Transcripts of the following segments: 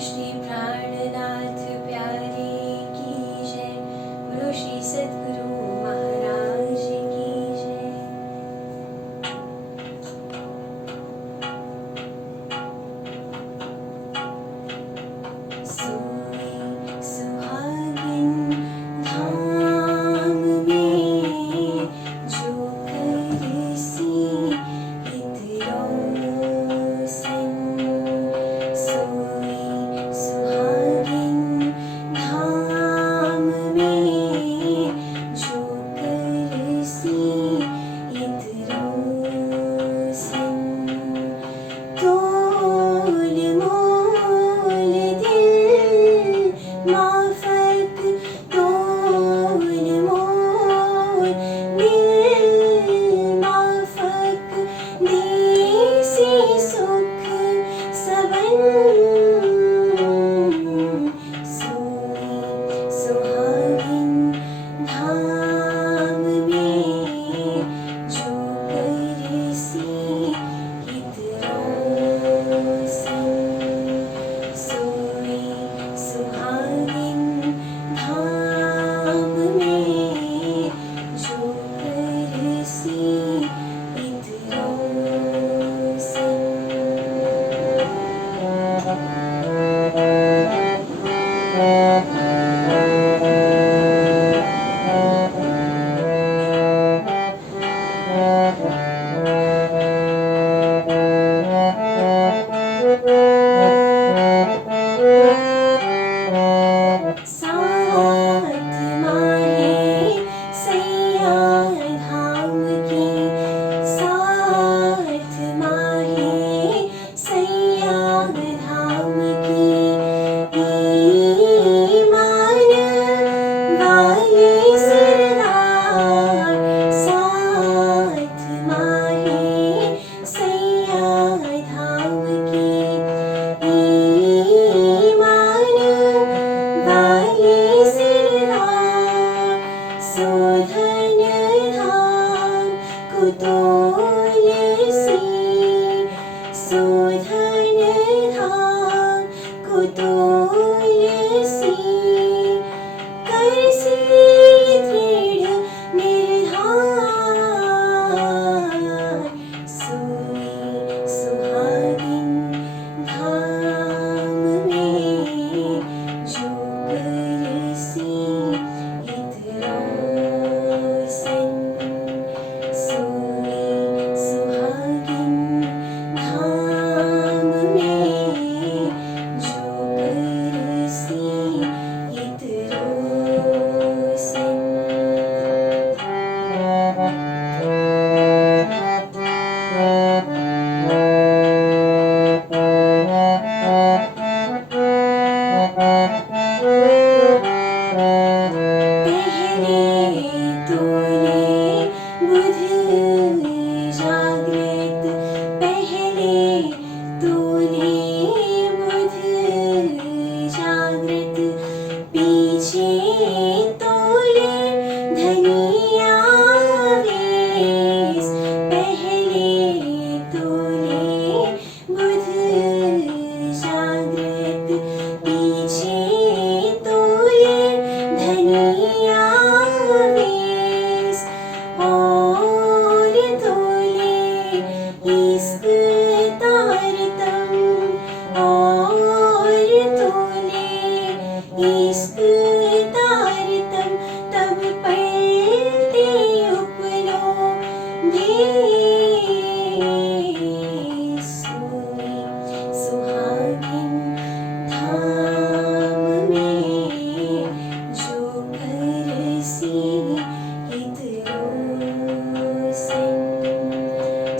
श्री प्राणनाथ प्यारे की जय। बोलो श्री सद्गुरु महाराज की जय। सोई सुहागिन धाम में जो करसी हित रोशन। सोई सुहागिन धाम में जो करसी हित रोशन। तोल मोल दिल माफक, तोल मोल दिल माफक, देसी सुख सबन। सोई सुहागिन धाम में जो करसी हित रोशन। सोई सुहागिन धाम में जो करसी हित रोशन। साथ माहे सैया धाम की, साथ माहे सैया धाम की। ईमान वाले सरदार, साथ माहे सैया धाम की। ईमान वाले सरदार, सोधन धाम कुतोलसी, सोधन धाम कुतोलसी। करसी दृढ़ निर्धार, सोई सुहागिन धाम में जो करसी हित रोशन। सोई सुहागिन धाम में जो करसी हित रोशन। पहले तूने बुध जागृत, पहले तूने बुध जागृत। पीछे तोले धनिया वेश, पहले तूने बुध जागृत। पीछे तोले धनिया वेश, और तोले इश्क तारतम, और तोले इश्क तारतम। तब पलटे उपलो देश। सोई सुहागिन धाम में जो करसी हित रोशन।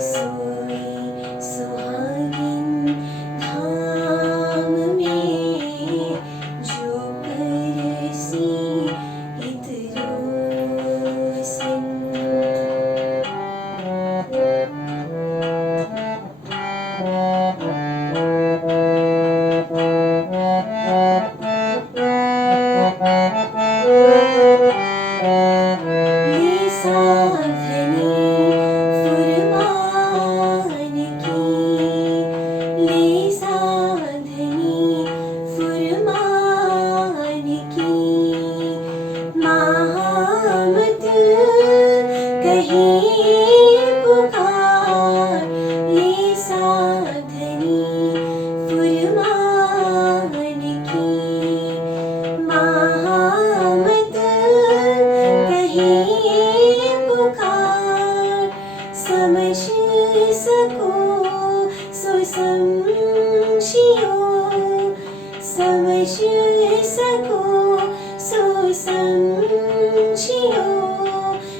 सोई सुहागिन धाम में जो करसी हित रोशन। ये साधनी फुरमान की, ले साधनी समझ सको सो समझियो, समझ सको सो समझियो,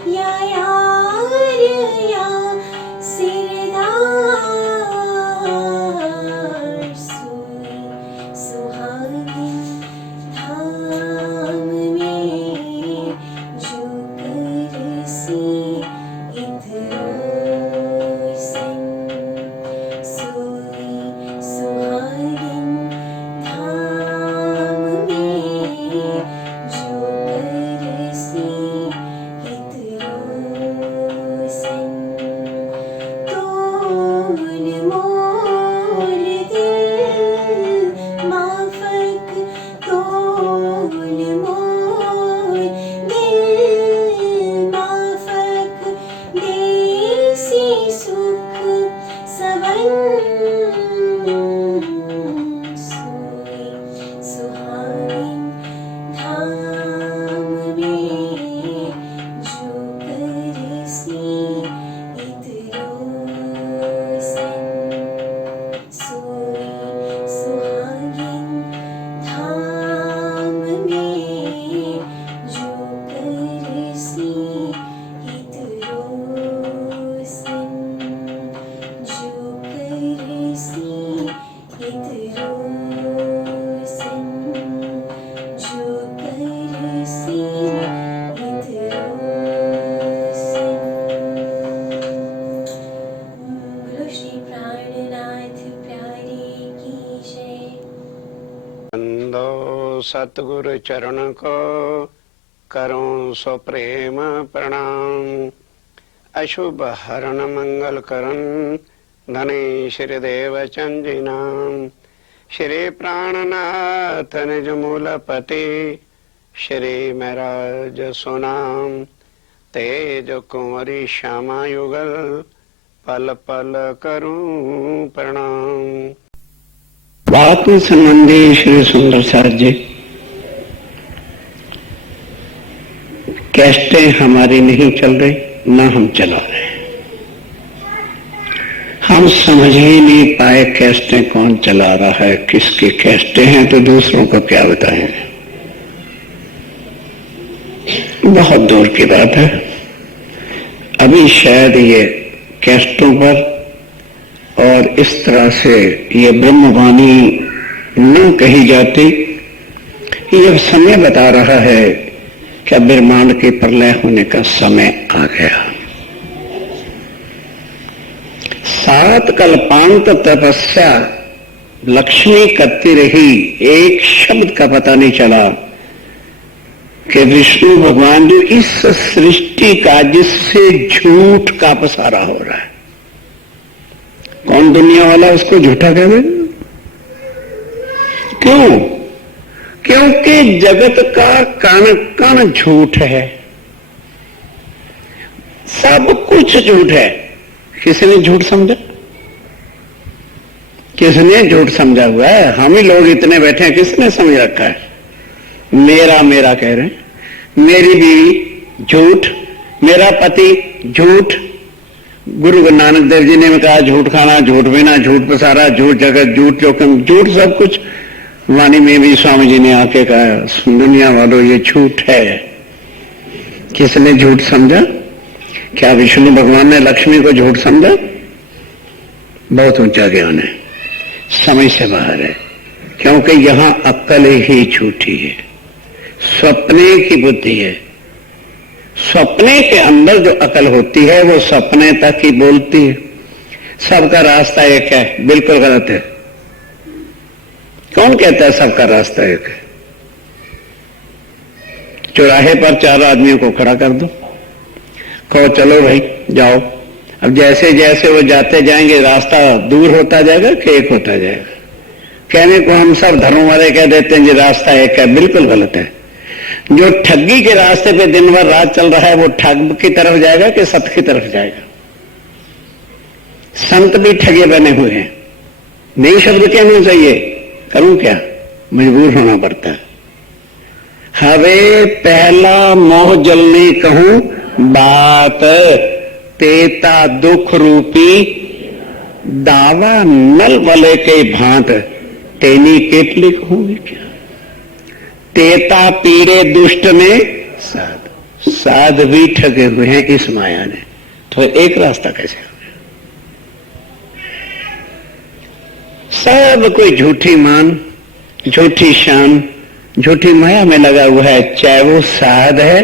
या यार या सिरदार, सोई सुहागिन धाम में जो करसी इधरों संग, सोई सुहागिन धाम में जो करसी इधरों संग, तोल मोल दिल माफक, तोल मोल दिल माफक, देसी सुख सबन, सोई सुहागिन धाम में जो करसी इधरों संग, सोई सुहागिन धाम में जो करसी इधरों संग, जो करसी इधरों संग, जो करसी इधरों संग। बोलो श्री प्राणनाथ प्यारे की जय। बंदो सतगुरु चरण को करूं सो प्रेम प्रणाम, अशुभ हरण मंगल करन धने श्री देव चंदी नाम, श्री प्राणनाथ निज मूलपति श्री महराज सुनाम, तेज कुंवरी श्यामा युगल पल पल करूं प्रणाम। बात संबंधी श्री सुंदर सार जी, कैस्टें हमारी नहीं चल रही, ना हम चला रहे। हम समझ ही नहीं पाए कैस्टें कौन चला रहा है, किसकी कैस्टें हैं, तो दूसरों को क्या बताएं। बहुत दूर की बात है। अभी शायद ये कैस्टों पर और इस तरह से ये ब्रह्मवाणी न कही जाती। यह समय बता रहा है कि ब्रह्मांड के प्रलय होने का समय आ गया। 7 कल्पांत तपस्या लक्ष्मी करती रही, एक शब्द का पता नहीं चला कि विष्णु भगवान जो इस सृष्टि का जिससे झूठ का पसारा हो रहा है, कौन दुनिया वाला उसको झूठा कह दे? क्यों? क्योंकि जगत का कण कण झूठ है, सब कुछ झूठ है। किसने झूठ समझा? किसने झूठ समझा हुआ है? हम ही लोग इतने बैठे हैं, किसने समझ रखा है? मेरा मेरा कह रहे हैं, मेरी बीवी झूठ, मेरा पति झूठ। गुरु नानक देव जी ने कहा झूठ खाना, झूठ पीना, झूठ पसारा, झूठ जगत, झूठ जोखिम, झूठ सब कुछ। वाणी में भी स्वामी जी ने आके कहा, दुनिया वालों ये झूठ है। किसने झूठ समझा? क्या विष्णु भगवान ने लक्ष्मी को झूठ समझा? बहुत ऊंचा ज्ञान है, समझ से बाहर है। क्योंकि यहां अक्ल ही झूठी है, सपने की बुद्धि है। सपने के अंदर जो अकल होती है वो सपने तक ही बोलती है। सबका रास्ता एक है, बिल्कुल गलत है। कौन कहता है सबका रास्ता एक है? चौराहे पर 4 आदमियों को खड़ा कर दो, कहो चलो भाई जाओ। अब जैसे जैसे वो जाते जाएंगे रास्ता दूर होता जाएगा कि एक होता जाएगा। कहने को हम सब धर्म वाले कह देते हैं जी रास्ता एक है, बिल्कुल गलत है। जो ठगी के रास्ते पे दिन भर रात चल रहा है वो ठग की तरफ जाएगा कि सत्य की तरफ जाएगा? संत भी ठगे बने हुए हैं। नहीं शब्द कहना चाहिए, करूं क्या, मजबूर होना पड़ता है। हवे पहला मोह जलने कहूं बात, तेता दुख रूपी दावा नल वले के भांत तेनी केटलिक होंगे क्या। तेता पीड़े दुष्ट में साध, साध भी ठगे हुए हैं इस माया ने। तो एक रास्ता कैसे हो गया। सब कोई झूठी मान, झूठी शान, झूठी माया में लगा हुआ है, चाहे वो साध है,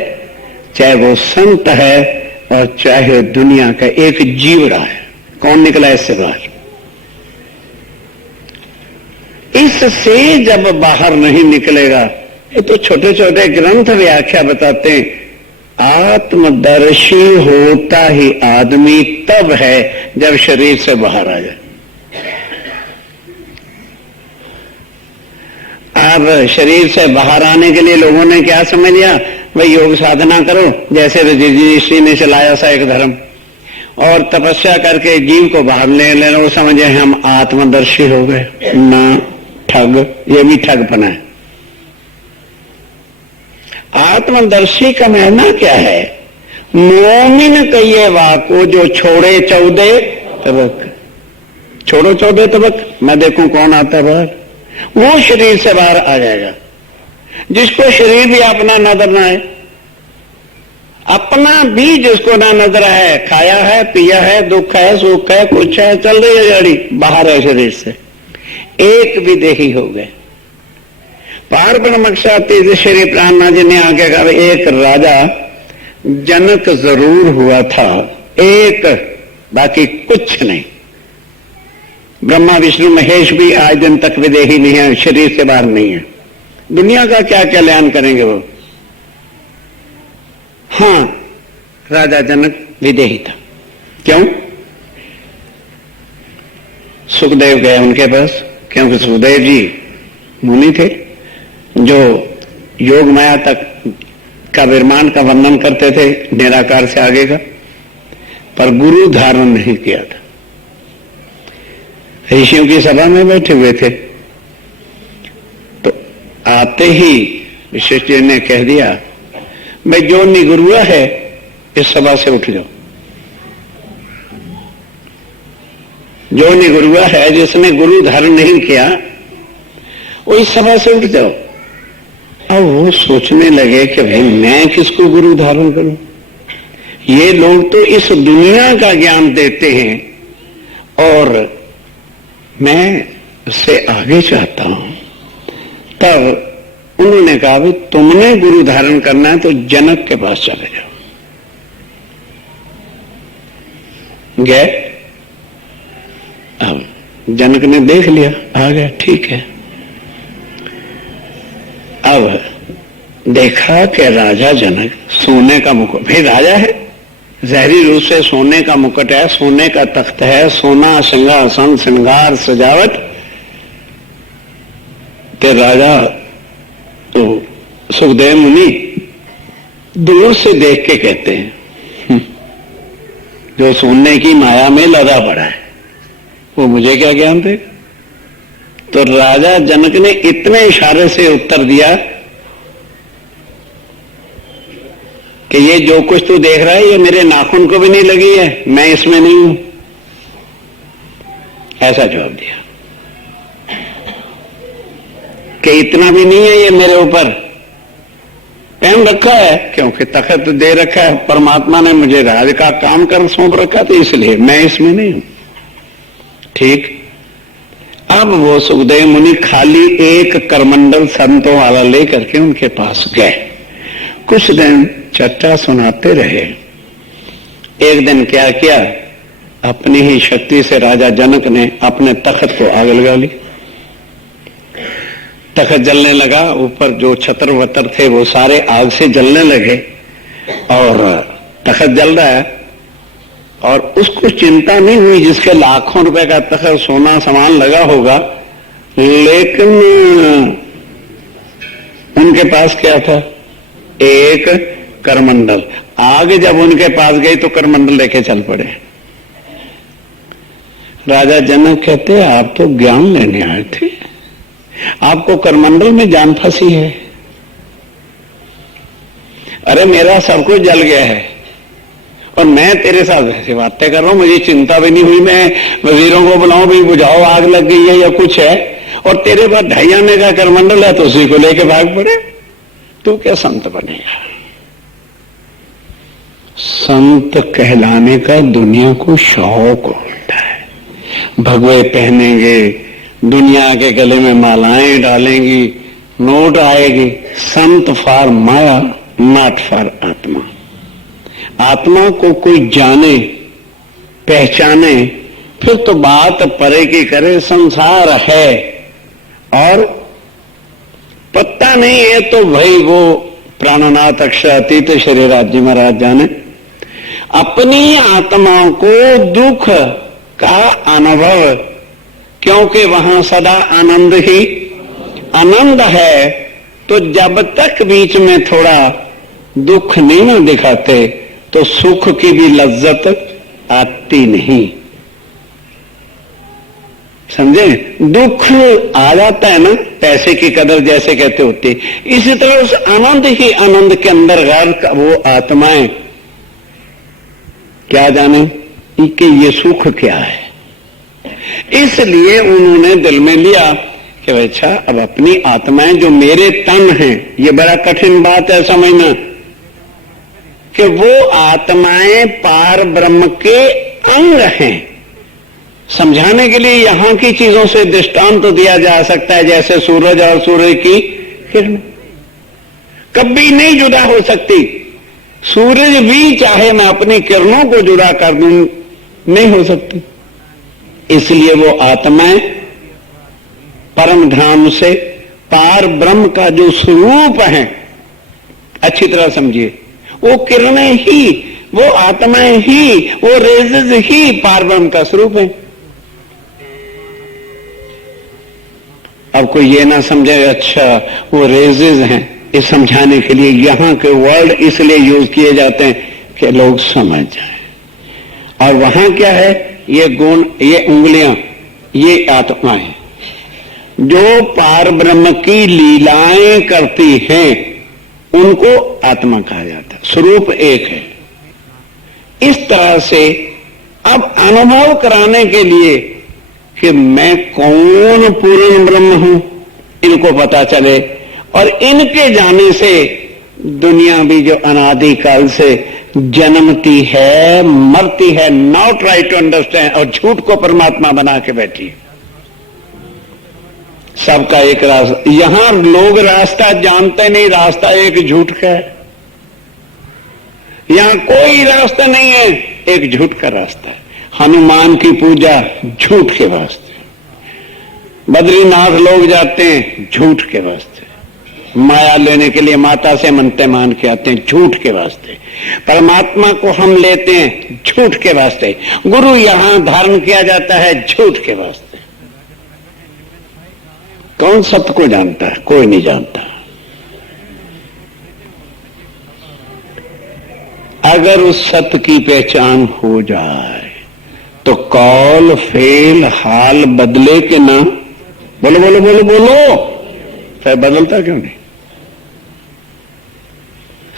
चाहे वो संत है, और चाहे दुनिया का एक जीवड़ा है। कौन निकला इससे बाहर। इससे जब बाहर नहीं निकलेगा, ये तो छोटे छोटे ग्रंथ व्याख्या बताते हैं, आत्मदर्शी होता ही आदमी तब है जब शरीर से बाहर आ जाए। अब शरीर से बाहर आने के लिए लोगों ने क्या समझ लिया, भाई योग साधना करो, जैसे ऋषि ने चलाया सा एक धर्म, और तपस्या करके जीव को बाहर ले लेना, वो समझे हम आत्मदर्शी हो गए। ना, ठग, ये भी ठगपना है। आत्मदर्शी का मायना क्या है। मोमिन कहिए वाको जो छोड़े 14 तबक, छोड़ो 14 तबक, मैं देखूं कौन आता है बाहर। वो शरीर से बाहर आ जाएगा। जिसको शरीर भी अपना नजर ना है, अपना भी जिसको ना नजर है, खाया है, पिया है, दुख है, सुख है, कुछ है, चल रही है गाड़ी, बाहर है शरीर से, एक विदेही हो गए। पार ब्रह्मक्षा तेजस्वी प्राणनाथ जी ने आगे कहा, एक राजा जनक जरूर हुआ था, एक, बाकी कुछ नहीं। ब्रह्मा विष्णु महेश भी आज दिन तक विदेही नहीं है, शरीर से बाहर नहीं है। दुनिया का क्या कल्याण करेंगे वो। हां, राजा जनक विदेही था। क्यों? सुखदेव गए उनके पास, क्योंकि सुखदेव जी मुनि थे जो योग माया तक का विरमान का वर्णन करते थे, निराकार से आगे का, पर गुरु धारण नहीं किया था। ऋषियों की सभा में बैठे हुए थे, तो आते ही विशिष्ट जी ने कह दिया, मैं जो निगुरुआ है इस सभा से उठ जाओ। जो निगुरुआ है, जिसने गुरु धारण नहीं किया, वो इस सभा से उठ जाओ। अब वो सोचने लगे कि भाई मैं किसको गुरु धारण करूं। ये लोग तो इस दुनिया का ज्ञान देते हैं और मैं उससे आगे चाहता हूं। तब उन्होंने कहा, भाई तुमने गुरु धारण करना है तो जनक के पास चले जाओ। गए, अब जनक ने देख लिया, आ गया, ठीक है। अब देखा कि राजा जनक सोने का मुकुट, भाई राजा है, जहरी रूप से सोने का मुकुट है, सोने का तख्त है, सोना सिंहासन श्रृंगार सजावट के राजा। तो सुखदेव मुनि दूर से देख के कहते हैं, जो सोने की माया में लगा पड़ा है वो मुझे क्या ज्ञान देगा। तो राजा जनक ने इतने इशारे से उत्तर दिया कि ये जो कुछ तू देख रहा है ये मेरे नाखून को भी नहीं लगी है, मैं इसमें नहीं हूं। ऐसा जवाब दिया कि इतना भी नहीं है ये मेरे ऊपर पहन रखा है, क्योंकि तखत दे रखा है, परमात्मा ने मुझे राज का काम कर सौंप रखा, तो इसलिए मैं इसमें नहीं हूं। ठीक। अब वो सुखदेव मुनि खाली एक करमंडल संतों वाला लेकर के उनके पास गए। कुछ दिन चर्चा सुनाते रहे। एक दिन क्या किया, अपनी ही शक्ति से राजा जनक ने अपने तख्त को आग लगा ली। तख्त जलने लगा, ऊपर जो छतर वतर थे वो सारे आग से जलने लगे और तख्त जल रहा है। और उसको चिंता नहीं हुई, जिसके लाखों रुपए का तख्त सोना सामान लगा होगा, लेकिन उनके पास क्या था, एक करमंडल। आग जब उनके पास गई तो करमंडल लेके चल पड़े। राजा जनक कहते, आप तो ज्ञान लेने आए थे, आपको करमंडल में जान फंसी है। अरे मेरा सब कुछ जल गया है और मैं तेरे साथ ऐसी बातें कर रहा हूं, मुझे चिंता भी नहीं हुई, मैं वजीरों को बुलाऊं भी, बुझाओ आग लग गई है या कुछ है, और तेरे पास 2.5 आने का करमंडल है तो उसी को लेके भाग पड़े, तू क्या संत बनेगा? संत कहलाने का दुनिया को शौक होता है, भगवे पहनेंगे, दुनिया के गले में मालाएं डालेंगी, नोट आएगी। संत फॉर माया, नॉट फॉर आत्मा। आत्मा को कोई जाने पहचाने फिर तो बात परे की करे, संसार है और पता नहीं है तो भाई वो प्राणनाथ अक्षर अतीत श्री राजी महाराज जाने। अपनी आत्मा को दुख का अनुभव, क्योंकि वहां सदा आनंद ही आनंद है, तो जब तक बीच में थोड़ा दुख नहीं ना दिखाते तो सुख की भी लज्जत आती नहीं। समझे? दुख आ जाता है ना, पैसे की कदर जैसे कहते होते, इसी तरह उस आनंद ही आनंद के अंदर गर्क वो आत्माएं क्या जाने कि ये सुख क्या है। इसलिए उन्होंने दिल में लिया कि अच्छा अब अपनी आत्माएं जो मेरे तन हैं, ये बड़ा कठिन बात है समझना कि वो आत्माएं पार ब्रह्म के अंग हैं। समझाने के लिए यहां की चीजों से दृष्टांत तो दिया जा सकता है, जैसे सूरज और सूर्य की किरण कभी नहीं जुदा हो सकती। सूरज भी चाहे मैं अपनी किरणों को जुदा कर दूं, नहीं हो सकती। इसलिए वो आत्माएं परम धाम से पार ब्रह्म का जो स्वरूप है, अच्छी तरह समझिए, वो किरणें ही, वो आत्माएं ही, वो रेजेस ही पार ब्रह्म का स्वरूप है। अब कोई ये ना समझे अच्छा वो रेजेस हैं, इस समझाने के लिए यहां के वर्ड इसलिए यूज किए जाते हैं कि लोग समझ जाएं। और वहां क्या है, ये गुण, ये उंगलियां, ये आत्माएं जो पार ब्रह्म की लीलाएं करती हैं, उनको आत्मा कहा जाता है। स्वरूप एक है। इस तरह से अब अनुभव कराने के लिए कि मैं कौन पूर्ण ब्रह्म हूं, इनको पता चले, और इनके जाने से दुनिया भी जो अनादिकाल से जन्मती है, मरती है, नॉट ट्राई टू अंडरस्टैंड, और झूठ को परमात्मा बना के बैठी है। सबका एक रास्ता, यहां लोग रास्ता जानते नहीं, रास्ता एक झूठ का है। यहां कोई रास्ता नहीं है, एक झूठ का रास्ता है। हनुमान की पूजा झूठ के वास्ते, बद्रीनाथ लोग जाते हैं झूठ के वास्ते, माया लेने के लिए माता से मनते मान के आते हैं झूठ के वास्ते, परमात्मा को हम लेते हैं झूठ के वास्ते, गुरु यहां धारण किया जाता है झूठ के वास्ते। कौन सत्य को जानता है? कोई नहीं जानता। अगर उस सत्य की पहचान हो जाए तो कौल फेल हाल बदले के ना, बोलो बोलो बोलो बोलो, फिर बदलता क्यों नहीं?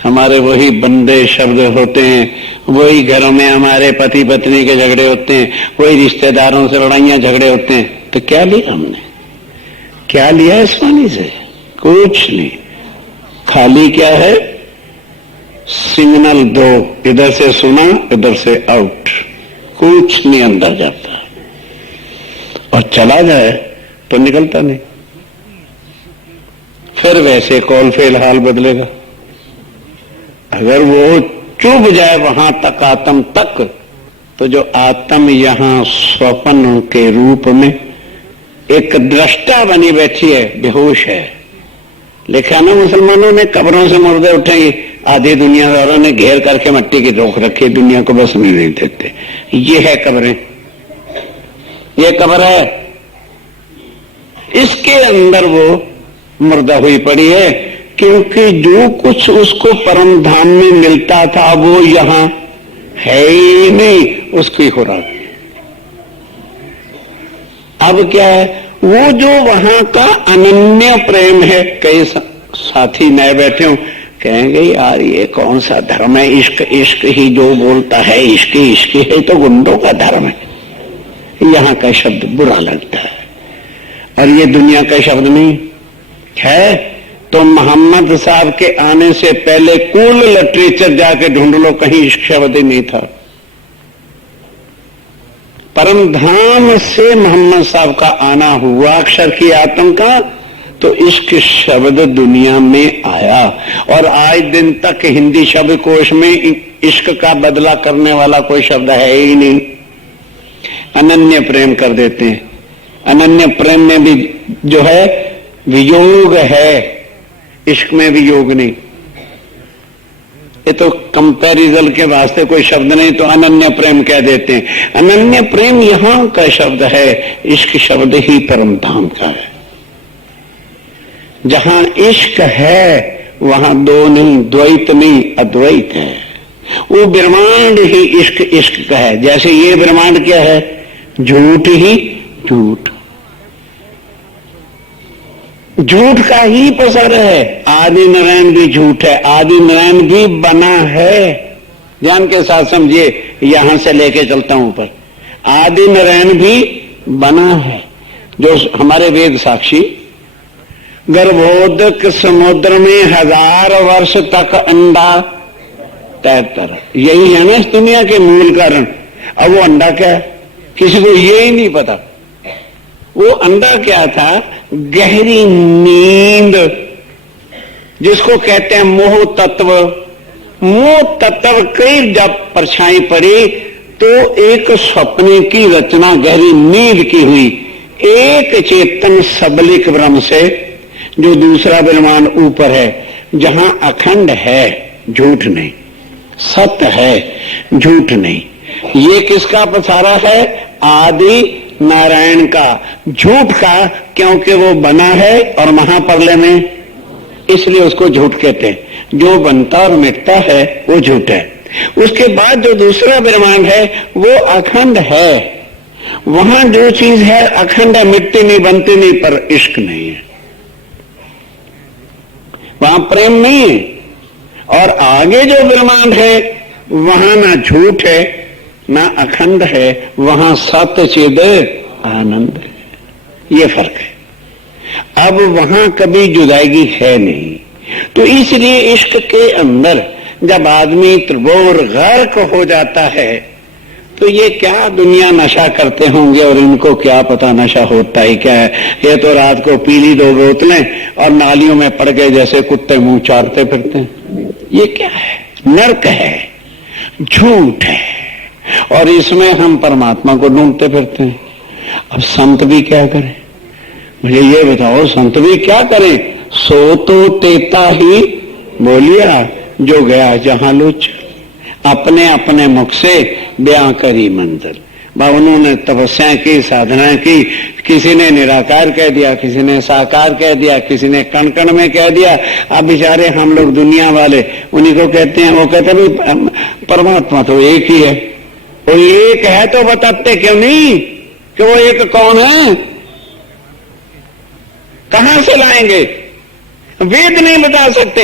हमारे वही बंदे शब्द होते हैं, वही घरों में हमारे पति पत्नी के झगड़े होते हैं, वही रिश्तेदारों से लड़ाइयां झगड़े होते हैं। तो क्या लिया हमने? क्या लिया इस पानी से? कुछ नहीं। खाली क्या है? सिग्नल दो, इधर से सुना इधर से आउट, कुछ नहीं अंदर जाता, और चला जाए तो निकलता नहीं। फिर वैसे कौल फेल हाल बदलेगा। अगर वो चुभ जाए वहां तक, आत्म तक, तो जो आत्म यहां स्वप्न के रूप में एक दृष्टा बनी बैठी है, बेहोश है। लिखा ना मुसलमानों ने, कब्रों से मुर्दे उठेंगे, आधी दुनियादारों ने घेर करके मट्टी की रोक रखी, दुनिया को बस में नहीं देते। ये है कब्रें, ये कब्र है, इसके अंदर वो मुर्दा हुई पड़ी है, क्योंकि जो कुछ उसको परम धाम में मिलता था वो यहां है ही नहीं, उसकी खुराक। अब क्या है? वो जो वहां का अनन्य प्रेम है। कई साथी नए बैठे हो, कहेंगे यार ये कौन सा धर्म है, इश्क इश्क ही जो बोलता है इश्क इश्क है, तो गुंडों का धर्म है। यहाँ का शब्द बुरा लगता है और ये दुनिया का शब्द नहीं है। तो मोहम्मद साहब के आने से पहले कुल लिटरेचर जाके ढूंढ लो, कहीं इश्क शब्द ही नहीं था। परम धाम से मोहम्मद साहब का आना हुआ अक्षर की आत्म का, तो इश्क शब्द दुनिया में आया। और आज दिन तक हिंदी शब्दकोश में इश्क का बदला करने वाला कोई शब्द है ही नहीं। अनन्य प्रेम कर देते हैं। अनन्य प्रेम में भी जो है वियोग है, इश्क में वियोग नहीं। ये तो कंपैरिजन के वास्ते कोई शब्द नहीं, तो अनन्य प्रेम कह देते हैं। अनन्य प्रेम यहां का शब्द है, इश्क शब्द ही परम धाम का है। जहां इश्क है वहां दो नहीं, द्वैत नहीं, अद्वैत है। वो ब्रह्मांड ही इश्क इश्क का है। जैसे ये ब्रह्मांड क्या है, झूठ ही झूठ, झूठ का ही पसर है। आदि नारायण भी झूठ है, आदि नारायण भी बना है। ध्यान के साथ समझिए, यहां से लेके चलता हूं ऊपर। आदि नारायण भी बना है, जो हमारे वेद साक्षी। गर्भोदक समुद्र में 1000 वर्ष तक अंडा तैरता रहा, यही है ना इस दुनिया के मूल कारण। अब वो अंडा क्या है, किसी को ये ही नहीं पता। वो अंडा क्या था, गहरी नींद, जिसको कहते हैं मोह तत्व। मोह तत्व कई जब परछाई पड़ी तो एक स्वप्न की रचना गहरी नींद की हुई, एक चेतन सबलिक ब्रह्म से, जो दूसरा ब्रह्मांड ऊपर है, जहां अखंड है, झूठ नहीं, सत्य है, झूठ नहीं। ये किसका पसारा है, आदि नारायण का, झूठ का, क्योंकि वो बना है और महाप्रलय में, इसलिए उसको झूठ कहते हैं। जो बनता और मिटता है वो झूठ है। उसके बाद जो दूसरा ब्रह्मांड है वो अखंड है। वहां जो चीज है अखंड है, मिटती नहीं, बनती नहीं, पर इश्क नहीं है, वहां प्रेम नहीं है। और आगे जो ब्रह्मांड है वहां ना झूठ है ना अखंड है, वहां सत्य चिद आनंद है। ये फर्क है। अब वहां कभी जुदाई है नहीं। तो इसलिए इश्क के अंदर जब आदमी त्रिभुर गर्क हो जाता है, तो ये क्या दुनिया नशा करते होंगे और इनको क्या पता नशा होता ही क्या है। ये तो रात को पी ली 2 बोतलें और नालियों में पड़ गए जैसे कुत्ते मुंह चाटते फिरते हैं। ये क्या है, नर्क है, झूठ है। और इसमें हम परमात्मा को ढूंढते फिरते हैं। अब संत भी क्या करें, मुझे ये बताओ, संत भी क्या करें। सो तो तेता ही बोलिया, जो गया जहां लोच, अपने अपने मुख से बयां करी मंजिल। उन्होंने तपस्या की, साधना की, किसी ने निराकार कह दिया, किसी ने साकार कह दिया, किसी ने कण कण में कह दिया। अब बेचारे हम लोग दुनिया वाले उन्हीं को कहते हैं। वो कहते हैं परमात्मा तो एक ही है। वो एक है तो बताते क्यों नहीं कि वो एक कौन है, कहां से लाएंगे। वेद नहीं बता सकते,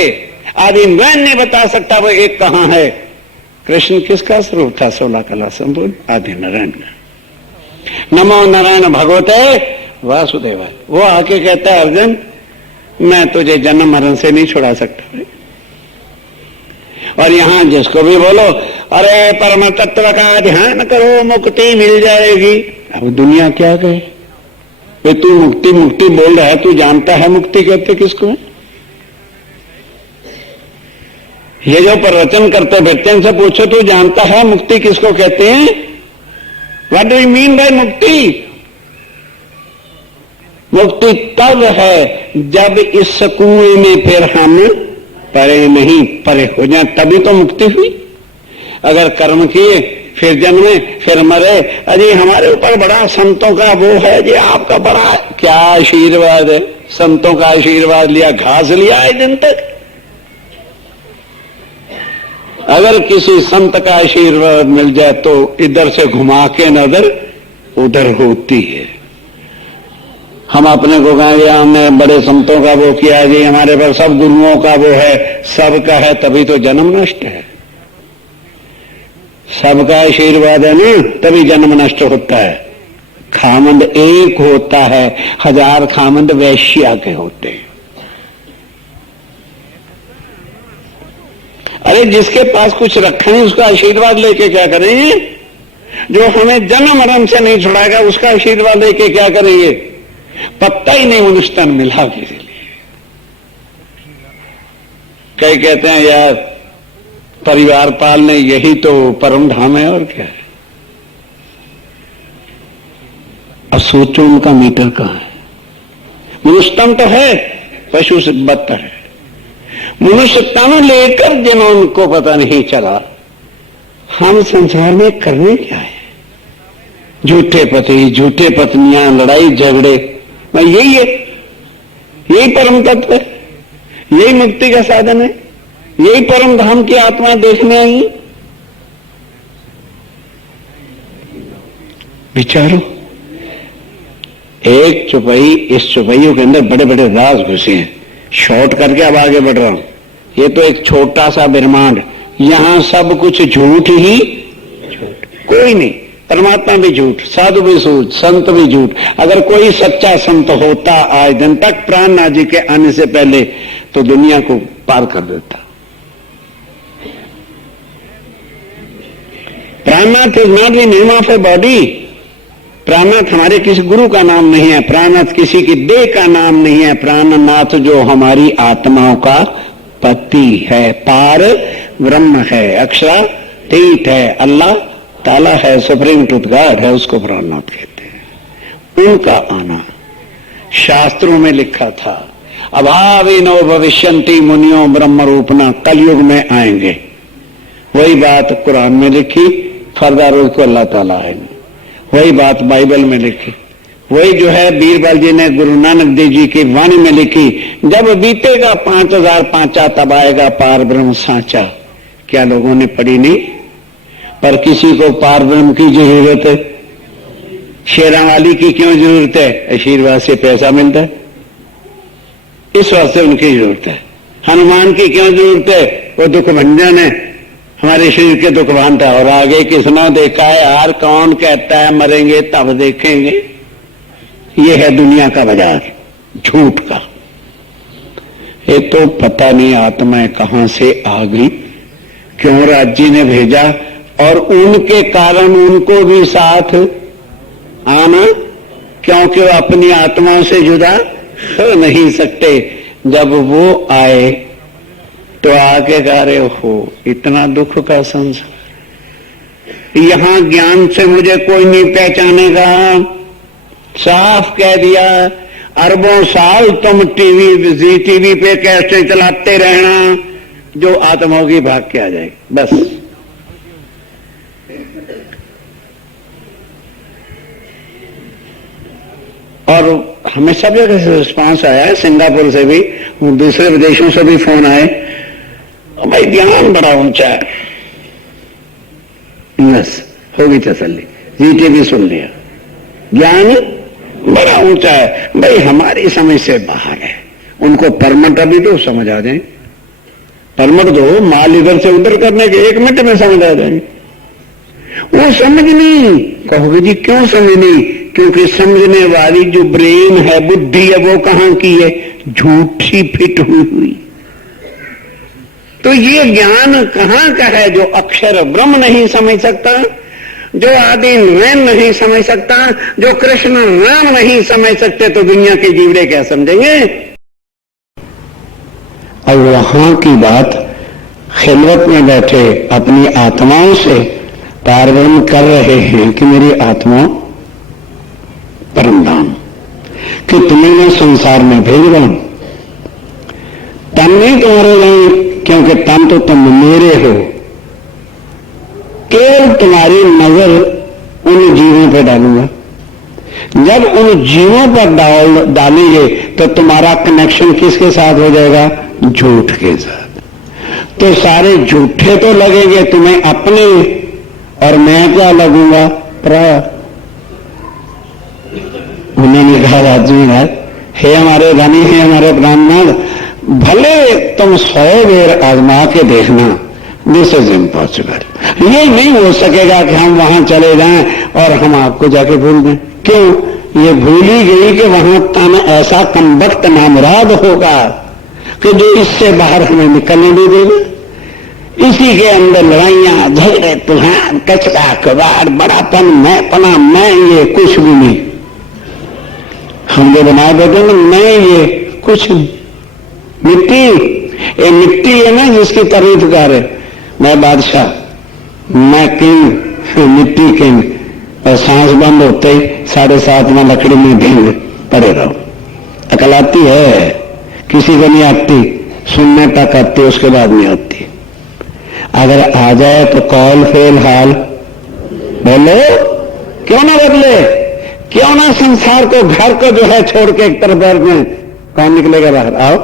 आदि नारायण नहीं बता सकता वो एक कहां है। कृष्ण किसका स्वरूप था, 16 कला संपूर्ण आदि नारायण का। नमो नारायण भगवते वासुदेवाय। वो आके कहता है, अर्जुन मैं तुझे जन्म मरण से नहीं छुड़ा सकता। और यहां जिसको भी बोलो, अरे परम तत्व का ध्यान करो मुक्ति मिल जाएगी। अब दुनिया क्या कहे, तू मुक्ति मुक्ति बोल रहा है, तू जानता है मुक्ति कहते किसको है। ये जो प्रवचन करते फिरते हैं, इनसे पूछो तू जानता है मुक्ति किसको कहते हैं। What do you mean by मुक्ति। मुक्ति तब है जब इस कुएं में फिर हम परे नहीं, परे हो जाए, तभी तो मुक्ति हुई। अगर कर्म किए फिर जन्मे फिर मरे, अरे हमारे ऊपर बड़ा संतों का वो है जी, आपका बड़ा क्या आशीर्वाद है। संतों का आशीर्वाद लिया, घास लिया है दिन तक। अगर किसी संत का आशीर्वाद मिल जाए तो इधर से घुमा के नजर उधर होती है। हम अपने को कहेंगे हमने बड़े संतों का वो किया जी, हमारे पर सब गुरुओं का वो है, सबका है, तभी तो जन्म नष्ट है। सबका आशीर्वाद है ना, तभी जन्म नष्ट होता है। खामंद एक होता है, हजार खामंद वैश्या के होते हैं। अरे जिसके पास कुछ रखा नहीं उसका आशीर्वाद लेके क्या करेंगे? जो हमें जन्म मरण से नहीं छुड़ाएगा उसका आशीर्वाद लेके क्या करेंगे? पत्ता ही नहीं मनुष्यतन मिला किसी लिए। कई कहते हैं यार परिवार पालने यही तो परम धाम है, और क्या है। अब सोचो उनका मीटर कहां है? मनुष्यतन तो है, पशु से बदतर है। मनुष्यतन लेकर जिनको पता नहीं चला हम संसार में करने क्या है? झूठे पति, झूठे पत्नियां, लड़ाई झगड़े, यही है, यही परम तत्व है, यही मुक्ति का साधन है, यही परम धाम की आत्मा देखने आई। विचारो, एक चौपाई, इस चौपाइयों के अंदर बड़े बड़े राज घुसे हैं। शॉर्ट करके अब आगे बढ़ रहा हूं। ये तो एक छोटा सा ब्रह्मांड, यहां सब कुछ झूठ ही झूठ, कोई नहीं। परमात्मा भी झूठ, साधु भी झूठ, संत भी झूठ। अगर कोई सच्चा संत होता आज दिन तक प्राणनाथ जी के आने से पहले, तो दुनिया को पार कर देता। Prannath is not the name of a body. Prannath हमारे किसी गुरु का नाम नहीं है, प्राणनाथ किसी की देह का नाम नहीं है। प्राणनाथ जो हमारी आत्माओं का पति है, पार ब्रह्म है, अक्षरातीत है, अल्लाह ताला है, सुप्रीम ट्रुथ गॉड है, उसको प्राणनाथ कहते हैं। उनका आना शास्त्रों में लिखा था, अभाविनो भविष्यन्ति मुनियो ब्रह्म रूपना, कलयुग में आएंगे। वही बात कुरान में लिखी, फर्दर उसको अल्लाह ताला आएंगे। वही बात बाइबल में लिखी, वही जो है बीरबल जी ने गुरु नानक देव जी की वाणी में लिखी, जब बीतेगा 5000 पांचा तब आएगा पार ब्रह्म साचा। क्या लोगों ने पढ़ी नहीं? पर किसी को पार ब्रह्म की जरूरत है, शेरावाली की क्यों जरूरत है? आशीर्वाद से पैसा मिलता है, इस वास्ते उनकी जरूरत है। हनुमान की क्यों जरूरत है? वो दुख भंजन है, हमारे शरीर के दुख भानता है। और आगे किसने देखा है यार? कौन कहता है मरेंगे तब देखेंगे? ये है दुनिया का बाजार झूठ का। ये तो पता नहीं आत्माएं कहां से आ गई, क्यों राज्य ने भेजा, और उनके कारण उनको भी साथ आना, क्योंकि वो अपनी आत्माओं से जुदा हो नहीं सकते। जब वो आए तो आके कह रहे हो इतना दुख का संसार, यहां ज्ञान से मुझे कोई नहीं पहचानेगा। साफ कह दिया, अरबों साल तुम जी टीवी पे कैसे चलाते रहना, जो आत्माओं की भाग के आ जाएगी बस। और हमें सब जगह से रिस्पॉन्स आया है, सिंगापुर से भी, दूसरे विदेशों से भी फोन आए, भाई ज्ञान बड़ा ऊंचा है। बस होगी तसल्ली, जीते भी सुन लिया, ज्ञान बड़ा ऊंचा है। भाई हमारी समझ से बाहर है। उनको परमट अभी तो समझ आ जाए, परमट दो, माल इधर से उधर करने के 1 मिनट में समझ आ जाएंगे। वो समझ नहीं, कहोगे जी क्यों समझ नहीं? क्योंकि समझने वाली जो ब्रेन है, बुद्धि है, वो कहां की है? झूठी फिट हुई। तो ये ज्ञान कहां का है? जो अक्षर ब्रह्म नहीं समझ सकता, जो आदि नैन नहीं समझ सकता, जो कृष्ण राम नहीं समझ सकते, तो दुनिया के जीवड़े क्या समझेंगे? और वहां की बात खिलवत में बैठे अपनी आत्माओं से पारब्रह्म कर रहे हैं कि मेरी आत्मा परम धाम, कि तुम्हें मैं संसार में भेज रहा हूं। तम नहीं तुम्हारे लिए, क्योंकि तम तो तुम मेरे हो। केवल तुम्हारी नजर उन जीवों पर डालूंगा। जब उन जीवों पर डालेंगे तो तुम्हारा कनेक्शन किसके साथ हो जाएगा? झूठ के साथ। तो सारे झूठे तो लगेंगे तुम्हें अपने, और मैं क्या लगूंगा? पराया। उन्होंने कहा राजू महाराज, हे हमारे धनी, हे हमारे ब्राह्मण, भले तुम 100 बेर आजमा के देखना, दिस इज इम्पॉसिबल। ये नहीं हो सकेगा कि हम वहां चले जाएं और हम आपको जाके भूल दें। क्यों? ये भूल ही गई कि वहां तन ऐसा कमबख्त नामुराद होगा कि जो इससे बाहर हमें निकलने नहीं देगा। इसी के अंदर लड़ाइयां, झगड़े, तुहान, कचरा, कबाड़, बड़ापन, मैंपना, मैं ये कुछ भी नहीं। हम जो बना देते ना, मैं ये कुछ नहीं। मिट्टी, ये मिट्टी है ना जिसकी तारीफ करे, मैं बादशाह, मैं किंग, मिट्टी किंग, और सांस बंद होते ही 7:30 में लकड़ी में भींग पड़े रहो। अकल आती है? किसी को नहीं आती, सुनने तक आती, उसके बाद नहीं आती। अगर आ जाए तो कॉल फेल हाल बोलो, क्यों ना बदले, क्यों ना संसार को, घर को जो है छोड़ के एक तरफ बैठ में, कौन निकलेगा बाहर? आओ,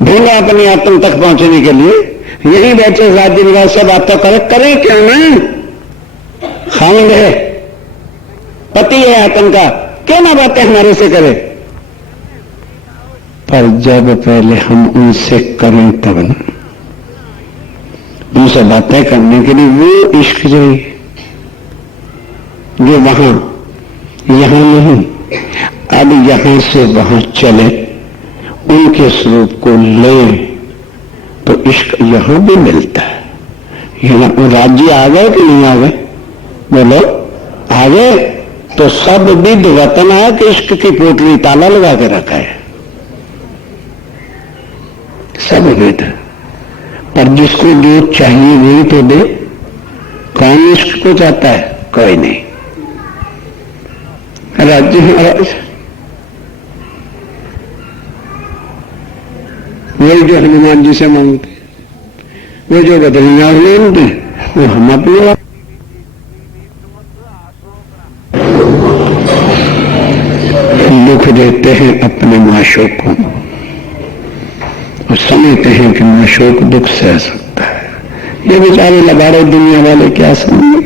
ढूंढो अपनी आत्म तक पहुंचने के लिए। यहीं बैठे राज्य निवास से बातें करें क्यों ना? खामिद है, पति है आत्म का, क्यों ना बातें हमारे से करे? पर जब पहले हम उनसे करें तब ना, उनसे बातें करने के लिए वो इश्क चाहिए जो वहां, यहां नहीं। अब यहां से वहां चले, उनके स्वरूप को ले, तो इश्क यहां भी मिलता है। यहाँ राज्य आ गए कि नहीं आ गए? बोलो, आ गए तो सब विध वतन है कि इश्क की पोटली ताला लगा के रखा है, सब विध। पर जिसको जो चाहिए वही तो दे। कौन इश्क को चाहता है? कोई नहीं। राज्य महाराज वही जो हनुमान जी से मांगते, वो जो बदरीनाथ मांगते, वो हम अपने दुख देते हैं अपने माशों को, और समझते हैं कि माशोक दुख सह सकता है। ये बेचारे लबाड़े दुनिया वाले क्या समझे?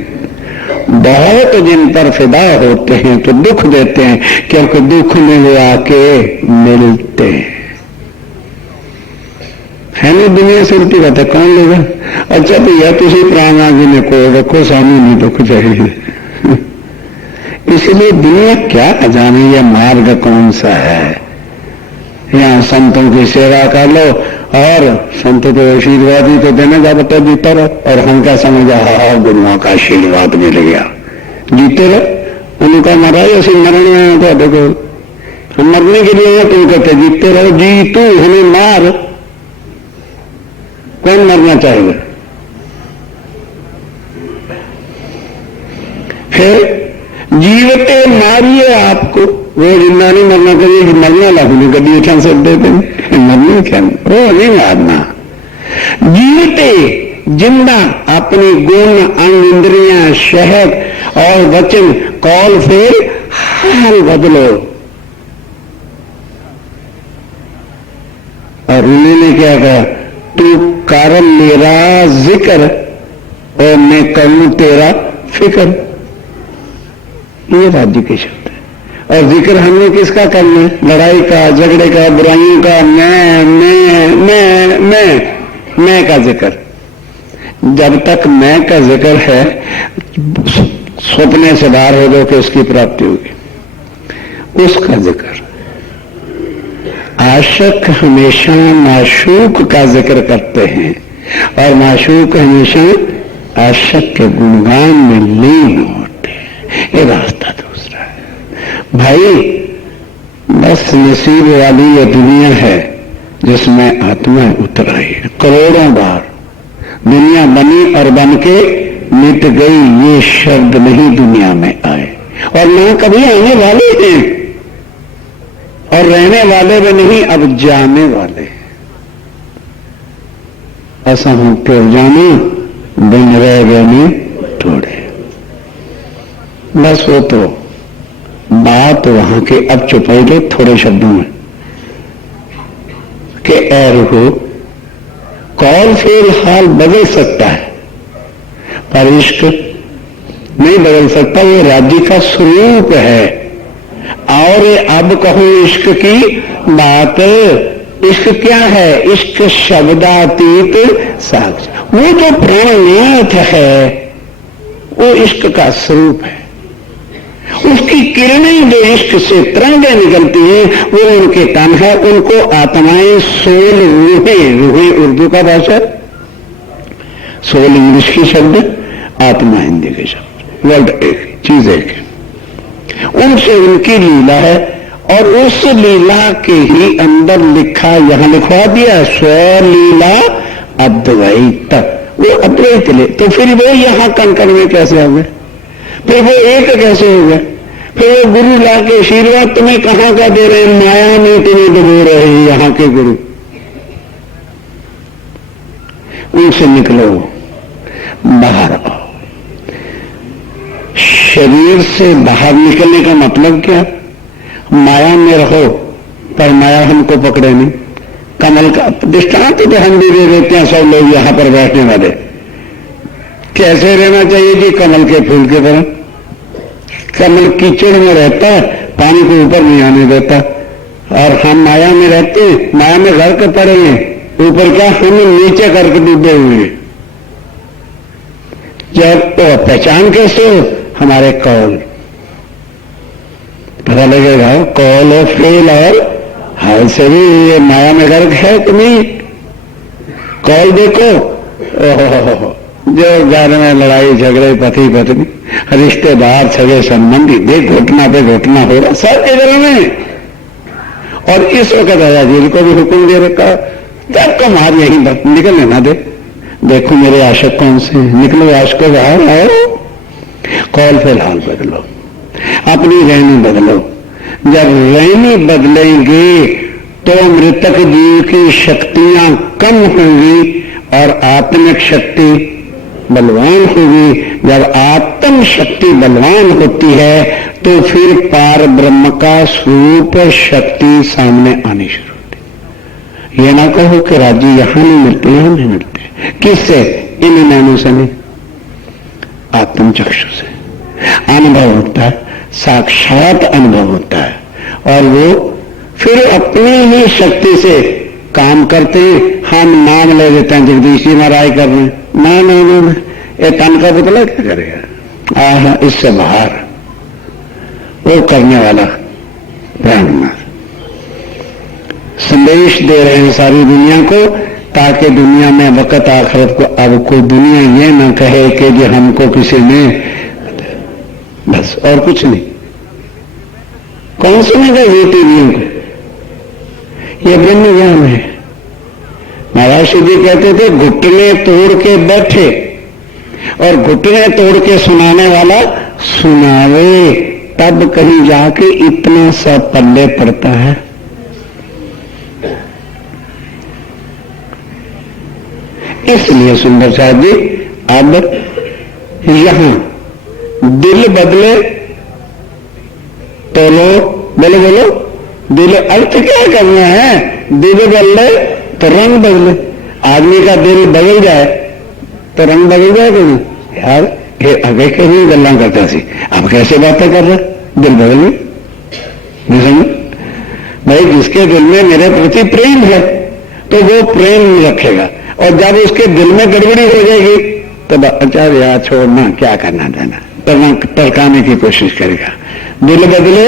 बहुत जिन पर फिदा होते हैं तो दुख देते हैं, क्योंकि दुख में वो आके मिलते हैं। है नहीं दुनिया से उल्टी बात है, कौन लेगा? अच्छा भैया तुझे प्राण आगे ने को रखो, सामने नहीं दुख चाहिए। इसलिए दुनिया क्या जाने ये मार्ग कौन सा है। यहाँ संतों की सेवा कर लो, और संत को आशीर्वाद ही तो देने जा बता जीता रहो, और हम क्या समझा, हाँ गुरुओं का आशीर्वाद मिल गया, जीते रहो। उनका मरा ऐसे मरण में तो देखो, हम मरने के लिए तुम कहते जीतते रहो, जी तू हमें मार, कौन मरना चाहेगा? फिर जीवते मारिए आपको, वो जिंदा नहीं मरना चाहिए कि मरना लागू गड्डी उठा सकते थे, मरने क्या वो नहीं मारना। जीवते जिंदा अपनी गुण, अंग, इंद्रियां, शहद और वचन, कौल फेर हाल बदलो। और उन्होंने क्या कहा, तू कारण मेरा जिक्र और मैं करूं तेरा फिक्र। ये राज्य के शब्द है। और जिक्र हमने किसका करना है? लड़ाई का, झगड़े का, बुराइयों का, मैं का जिक्र। जब तक मैं का जिक्र है, सपने से बाहर हो जाओ कि उसकी प्राप्ति होगी, उसका जिक्र। आशिक हमेशा माशूक का जिक्र करते हैं, और माशूक हमेशा आशिक के गुणगान में लीन होते हैं। ये रास्ता दूसरा है भाई। बस नसीब वाली ये दुनिया है जिसमें आत्मा उतर आई है। करोड़ों बार दुनिया बनी और बन के मिट गई, ये शब्द नहीं दुनिया में आए, और न कभी आने वाले हैं, और रहने वाले भी नहीं, अब जाने वाले। ऐसा हम फिर जाने दिन रह गए नहीं थोड़े। बस वो तो बात वहां के अब चुपाइए थोड़े शब्दों में कि ऐ रुको, कौन फिर हाल बदल सकता है, पर इश्क नहीं बदल सकता, वो राज्य का स्वरूप है। और अब कहो इश्क की बात, इश्क क्या है? इश्क शब्दातीत साक्ष, वो जो प्राणनाथ है वो इश्क का स्वरूप है। उसकी किरणें जो इश्क से तरंगें निकलती हैं वो उनके तन है, उनको आत्माएं सोल रूहें, रूहें उर्दू का भाषा, सोल इंग्लिश की शब्द, आत्मा हिंदी के शब्द, वर्ड एक चीज एक है। उनसे उनकी लीला है और उस लीला के ही अंदर लिखा, यहां लिखवा दिया स्वलीला अद्वैत, वो अद्वैत ले। तो फिर वो यहां कण में कैसे हो गए? फिर वो एक कैसे हो गए? फिर वो गुरु ला के आशीर्वाद तुम्हें कहां का दे रहे हैं? माया में तुम्हें डुबो रहे हैं यहां के गुरु। उनसे निकलो, बाहर आओ। शरीर से बाहर निकलने का मतलब क्या? माया में रहो पर माया हमको पकड़े नहीं। कमल का दृष्टांत तो हम भी दे देते हैं सब लोग यहां पर बैठने वाले। कैसे रहना चाहिए जी? कमल के फूल की तरह। कमल कीचड़ में रहता है, पानी को ऊपर नहीं आने देता, और हम माया में रहते हैं, माया में घर के पड़े हैं, ऊपर क्या हम नीचे करके डूबे हुए हैं। जब तो पहचान कैसे हो? हमारे कौल पता लगेगा, कौल और फेल और हाल से भी ये माया में गर्क है कि नहीं। कौल देखो, जो घर में लड़ाई झगड़े, पति पत्नी, रिश्तेदार, सगे संबंधी, देख घटना पे घटना हो रहा सब के घर में। और इस वक्त राजा जी को भी हुक्म दे रखा, तब कमार यहीं निकलने ना दे। देखो मेरे आशिक कौन से, निकलो आशिकों बाहर आओ। कौल फिलहाल बदलो, अपनी रहनी बदलो। जब रहनी बदलेंगे तो मृतक जीव की शक्तियां कम होंगी और आत्मिक शक्ति बलवान होगी। जब आत्म शक्ति बलवान होती है तो फिर पार ब्रह्म का स्वरूप शक्ति सामने आनी शुरू होती। ये ना कहो कि राज्य यहां नहीं मिलते, यहां नहीं मिलते। किससे? इन नैनों से नहीं, आत्म चक्षु से अनुभव होता है, साक्षात अनुभव होता है। और वो फिर अपनी ही शक्ति से काम करते हैं। हम नाम ले देते हैं जगदीश जी महाराज कर रहे हैं, ना ना ना, ये तन का पुतला क्या करेगा? इससे बाहर वो करने वाला प्राणनाथ संदेश दे रहे हैं सारी दुनिया को, ताकि दुनिया में वक़्त आखिरत को अब कोई दुनिया ये ना कहे कि जी हमको किसी ने, बस और कुछ नहीं। कौन सुनेगा ये टीवियों को? ये ब्रह्म ज्ञान है। महाराज श्री जी कहते थे घुटने तोड़ के बैठे और घुटने तोड़ के सुनाने वाला सुनावे, तब कहीं जाके इतना सा पल्ले पड़ता है। इसलिए सुंदर साहब जी अब यहां दिल बदले तो लो, बोलो बोलो, दिल अर्थ क्या करना है? दिल बदले तो रंग बदले। आदमी का दिल बदल जाए तो रंग बदल जाए कि नहीं? यार अगे कहीं गल्ला करता सी, अब कैसे बातें कर रहे? दिल बदल गए भाई। जिसके दिल में मेरे प्रति प्रेम है तो वो प्रेम रखेगा, और जब उसके दिल में गड़बड़ी हो जाएगी तो अच्छा यार छोड़ना, क्या करना देना, टरकाने की कोशिश करेगा। दिल बदले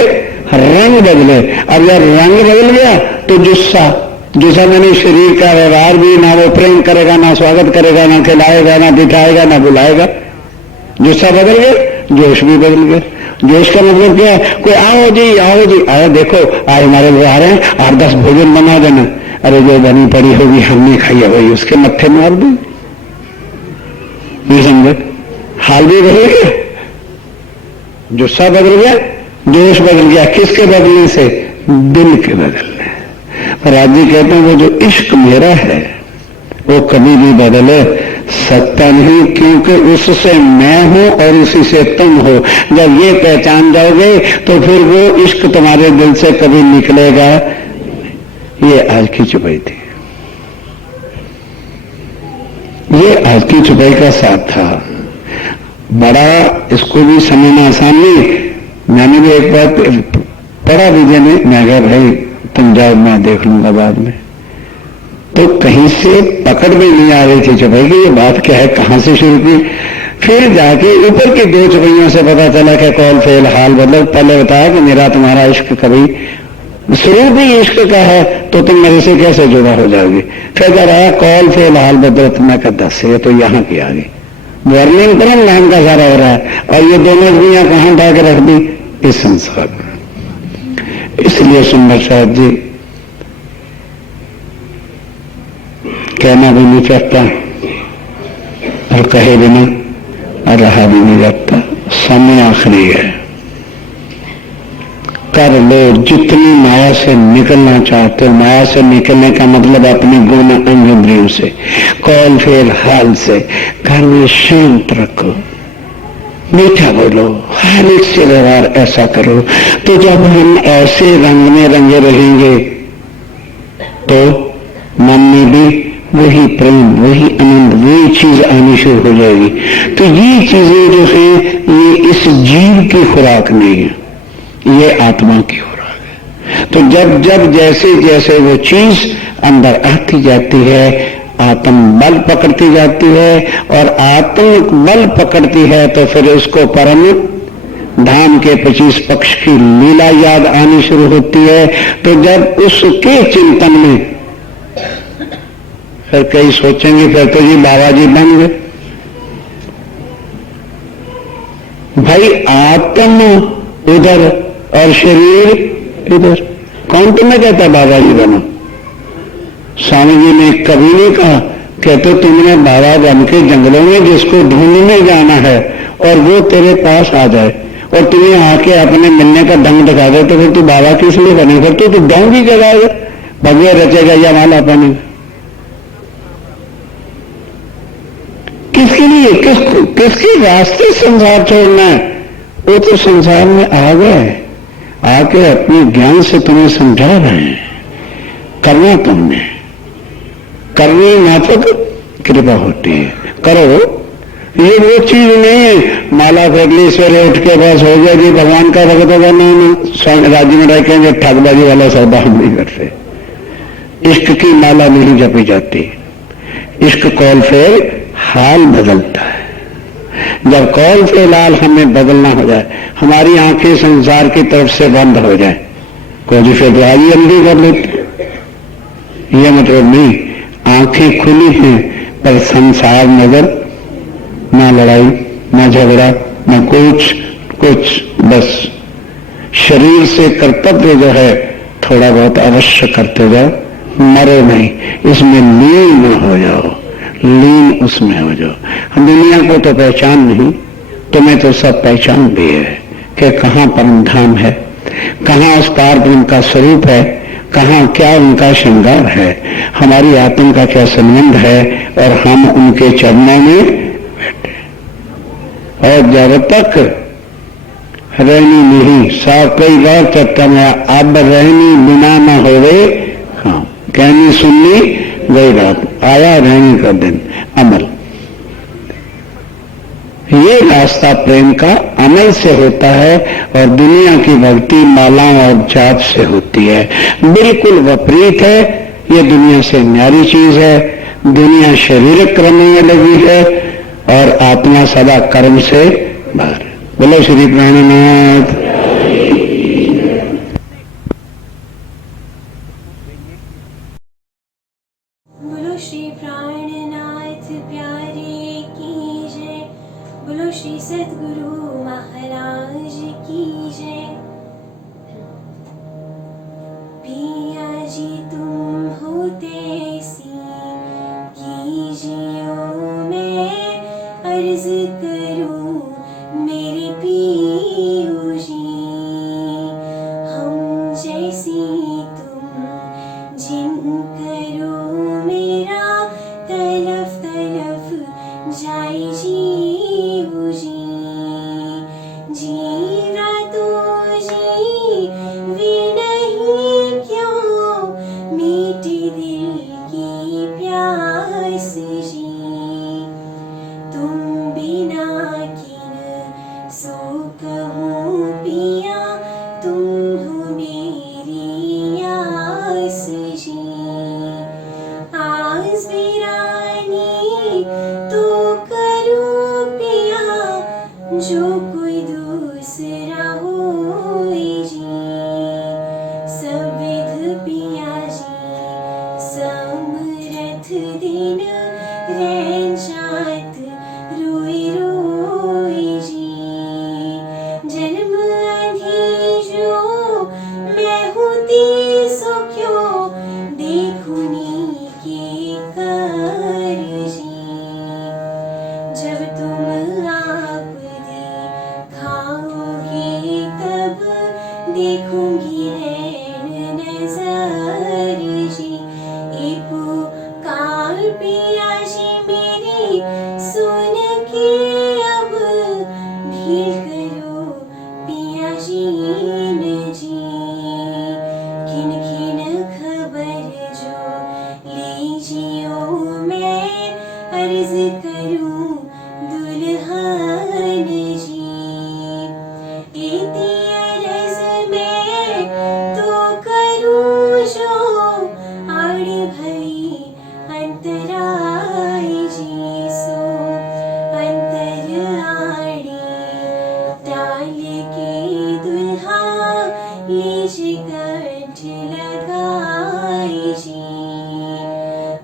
रंग बदले। अब जब रंग बदल गया तो जुस्सा मैंने शरीर का व्यवहार भी, ना वो प्रेम करेगा, ना स्वागत करेगा, ना खिलाएगा, ना बिठाएगा, ना बुलाएगा। जुस्सा बदल गया, जोश भी बदल गया। जोश का मतलब क्या है? कोई आओ जी आओ जी, आओ देखो आज हमारे लोग आ रहे हैं, 8-10 भोजन बना देना। अरे जो बनी पड़ी होगी हमने खाई है वही उसके मत्थे मार दी। ये समझे? हाल भी बदल गया, जुस्सा बदल गया, जोश बदल गया। किसके बदलने से? दिल के बदलने। राज्य कहते हैं वो जो इश्क मेरा है वो कभी भी बदले सकता नहीं, क्योंकि उससे मैं हूं और उसी से तुम हो। जब ये पहचान जाओगे तो फिर वो इश्क तुम्हारे दिल से कभी निकलेगा। ये आज की चुपाई थी, ये आज की चुपाई का साथ था। बड़ा इसको भी समझना आसान नहीं। मैंने भी एक बार पढ़ा विजय ने, मैं कहा भाई तुम जाओ मैं देख लूंगा बाद में। तो कहीं से पकड़ में नहीं आ रही थी चौपाई की ये बात क्या है, कहां से शुरू की। फिर जाके ऊपर की 2 चौपाइयों से पता चला कि कौल फेल हाल बदल। पहले बताया कि मेरा तुम्हारा इश्क कभी शुरू भी इश्क का है तो तुम मेरे से कैसे जुड़ा हो जाओगे। फिर जब आया कौल फेल हाल बदल तो मैं कहा 10 ये तो यहां की आ गई। वर्णन क्रम नाम का सारा हो रहा है और ये दोनों दुनिया कहां उठा के रख दी इस संसार में। इसलिए सुंदर साहब जी कहना भी नहीं चाहता और कहे बिना और रहा भी नहीं जाता। समय आखिरी है, कर लो जितनी माया से निकलना चाहते हो। माया से निकलने का मतलब अपनी गुण इंद्रियों से, कौल फेल हाल से घर में शांत रखो, मीठा बोलो, हर एक से व्यवहार ऐसा करो। तो जब हम ऐसे रंग में रंगे रहेंगे तो मन में भी वही प्रेम, वही आनंद, वही चीज आनी शुरू हो जाएगी। तो ये चीजें जो है ये इस जीव की खुराक नहीं है, ये आत्मा की खुराक है। तो जब जब जैसे जैसे वो चीज अंदर आती जाती है, आत्म बल पकड़ती जाती है और आत्मिक बल पकड़ती है तो फिर उसको परम धाम के 25 पक्ष की लीला याद आनी शुरू होती है। तो जब उसके चिंतन में फिर कई सोचेंगे फिर तो जी बाबा जी बन गए। भाई आत्म उधर और शरीर इधर, कौन तुम्हें कहता है बाबा जी बनो। स्वामी जी ने कभी नहीं कहा कहते तुमने बाबा बन के जंगलों में जिसको ढूंढने जाना है और वो तेरे पास आ जाए और तुम्हें आके अपने मिलने का ढंग दिखा दे तो फिर तू बाबा किस लिए बने। फिर तो तू डोंगी जगाएगा, भगवे रचेगा या माला बनेगा। किसके लिए, किसके रास्ते संसार छोड़ना है। वो तो संसार में आ गए, आके अपने ज्ञान से तुम्हें समझा रहे हैं। करना तुमने, करनी माफक कृपा होती है, करो। ये वो चीज नहीं है माला फेंक ली सवेरे उठ के बस हो गया जी भगवान का भगत होगा। नहीं, स्वामी राज्य में रह के ठगबाजी वाला सौदा हम नहीं करते। इश्क की माला नहीं जपी जाती, इश्क कौल फेल हाल बदलता है। जब कौल फेल हाल हमें बदलना हो जाए, हमारी आंखें संसार की तरफ से बंद हो जाए, कोई फिर तो आज अंधी कर लेते। ये मतलब नहीं, आंखें खुली हैं पर संसार नजर, ना लड़ाई ना झगड़ा ना कुछ बस शरीर से कर्तव्य जो है थोड़ा बहुत अवश्य करते जाओ, मरो नहीं, इसमें लीन न हो जाओ, लीन उसमें हो जाओ। हम दुनिया को तो पहचान नहीं, तुम्हें तो सब पहचान भी है कि कहाँ परम धाम है, कहाँ उस पार ब्रह्म का स्वरूप है, कहाँ क्या उनका श्रृंगार है, हमारी आत्मा का क्या संबंध है और हम उनके चरणों में बैठे। और जब तक रहनी नहीं, साफ कई बार चर्चा में अब रहनी बिना न होवे, हाँ कहनी सुननी गई रात, आया रहने का दिन, अमल। ये रास्ता प्रेम का अमल से होता है और दुनिया की भक्ति मालाओं और जाप से होती है। बिल्कुल विपरीत है, ये दुनिया से न्यारी चीज है। दुनिया शारीरिक क्रम में लगी है और आत्मा सदा कर्म से बाहर। बोलो श्री प्राणनाथ। बोलो श्री प्राणनाथ प्यारे की जय। बोलो श्री सद्गुरु महाराज की जय। पिया जी तुम होते सी कीजियो, मैं अर्ज करूं मेरे पियो जी। हम जैसी तुम जिन करो मेरा तलफ तलफ जाए जीव जी। जीव रातों देखूंगी नैन नजर जी, ए पुकार पिया जी मेरी सुन के अब भीड़ करो पिया जी न जी। किन किन खबर जो लीजियो मैं अर्ज करूं दुल्हन जी। इति अर्ज मैं तो करूं जो आड़ी भई अंतराय जी, सो अंतर आड़ी डाल के दुल्हा लीजिए कंठ लगाई जी।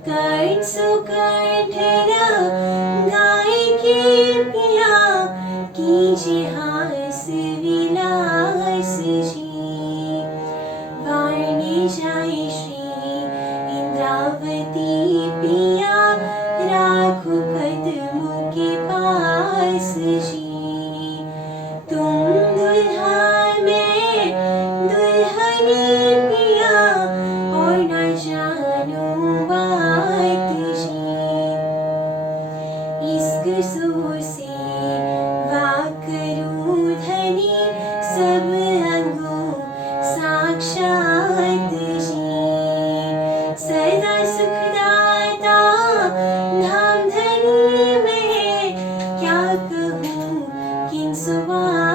कंठ सुकंठ लगाए के पिया कीजिए हास विलास जी। वाणी जाए श्री इंद्रावती पिया राखो कदमों के पास जी। तुम दुल्हा मैं दुल्हनी पिया और न जानो बात जी। इश्क सो से करूं धनी सब अंगों साक्षात जी। सदा सुखदाता धाम धनी में क्या कहूँ किन सुबह